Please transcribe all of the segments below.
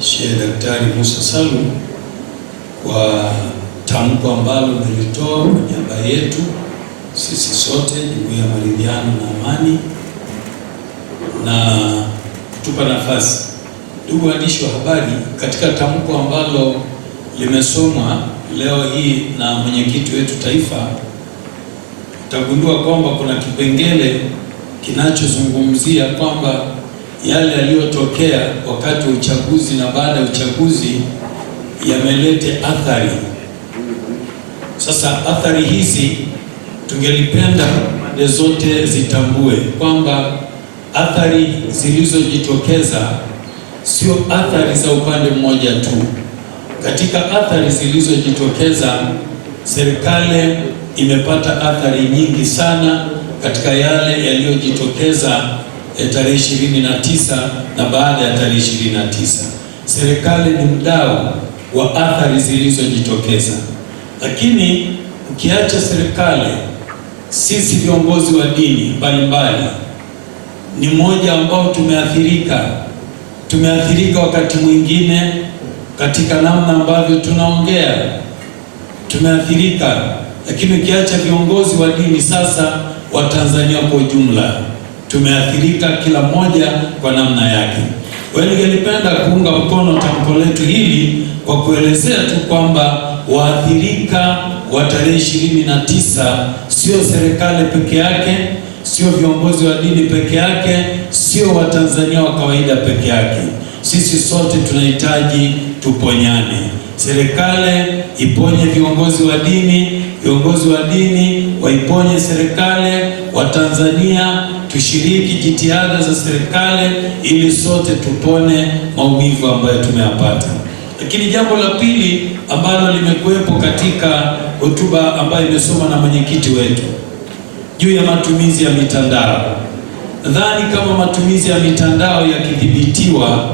Sheikh Daktari Musa Salum kwa tamko ambalo nilitoa kwa niaba yetu sisi sote Jumuiya ya Maridhiano na Amani, na kutupa nafasi. Ndugu waandishi wa habari, katika tamko ambalo limesomwa leo hii na mwenyekiti wetu taifa, utagundua kwamba kuna kipengele kinachozungumzia kwamba yale yaliyotokea wakati wa uchaguzi na baada ya uchaguzi yamelete athari. Sasa athari hizi tungelipenda pande zote zitambue kwamba athari zilizojitokeza sio athari za upande mmoja tu. Katika athari zilizojitokeza, serikali imepata athari nyingi sana katika yale yaliyojitokeza tarehe 29 na baada ya tarehe 29. Serikali ni mdau wa athari zilizojitokeza, lakini ukiacha serikali, sisi viongozi wa dini mbalimbali ni mmoja ambao tumeathirika wakati mwingine katika namna ambavyo tunaongea, tumeathirika. Lakini ukiacha viongozi wa dini, sasa wa Tanzania kwa ujumla tumeathirika, kila mmoja kwa namna yake. Kwa hiyo ningelipenda kuunga mkono tamko letu hili kwa kuelezea tu kwamba waathirika wa tarehe 29 sio serikali peke yake, sio viongozi wa dini peke yake, sio Watanzania wa kawaida peke yake. Sisi sote tunahitaji tuponyane. Serikali iponye viongozi wa dini, viongozi wa dini waiponye serikali. Watanzania tushiriki jitihada za serikali ili sote tupone maumivu ambayo tumeyapata. Lakini jambo la pili ambalo limekuwepo katika hotuba ambayo imesoma na mwenyekiti wetu juu ya matumizi ya mitandao. Nadhani kama matumizi ya mitandao yakidhibitiwa,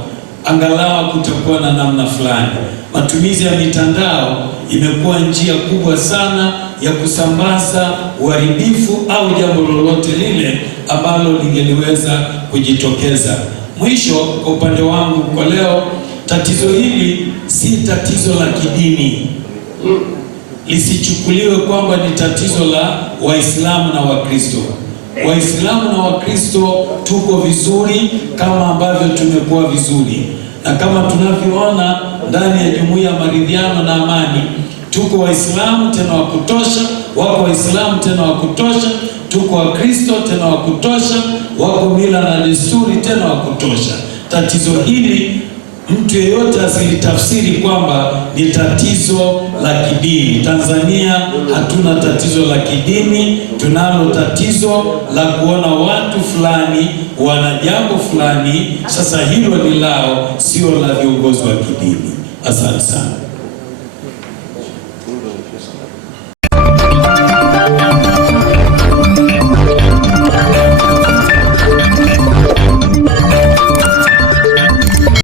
angalau kutakuwa na namna fulani. Matumizi ya mitandao imekuwa njia kubwa sana ya kusambaza uharibifu au jambo lolote lile ambalo lingeliweza kujitokeza. Mwisho, kwa upande wangu kwa leo, tatizo hili si tatizo la kidini. Lisichukuliwe kwamba ni tatizo la Waislamu na Wakristo. Waislamu na Wakristo tuko vizuri kama ambavyo tumekuwa vizuri, na kama tunavyoona ndani ya Jumuiya ya Maridhiano na Amani, tuko Waislamu tena wa kutosha, wako Waislamu tena wa kutosha, tuko Wakristo tena wa kutosha, wako mila na desturi tena wa kutosha. Tatizo hili mtu yeyote asilitafsiri kwamba ni tatizo la kidini. Tanzania hatuna tatizo la kidini, tunalo tatizo la kuona watu fulani wana jambo fulani, sasa hilo ni lao, sio la viongozi wa kidini. Asante sana.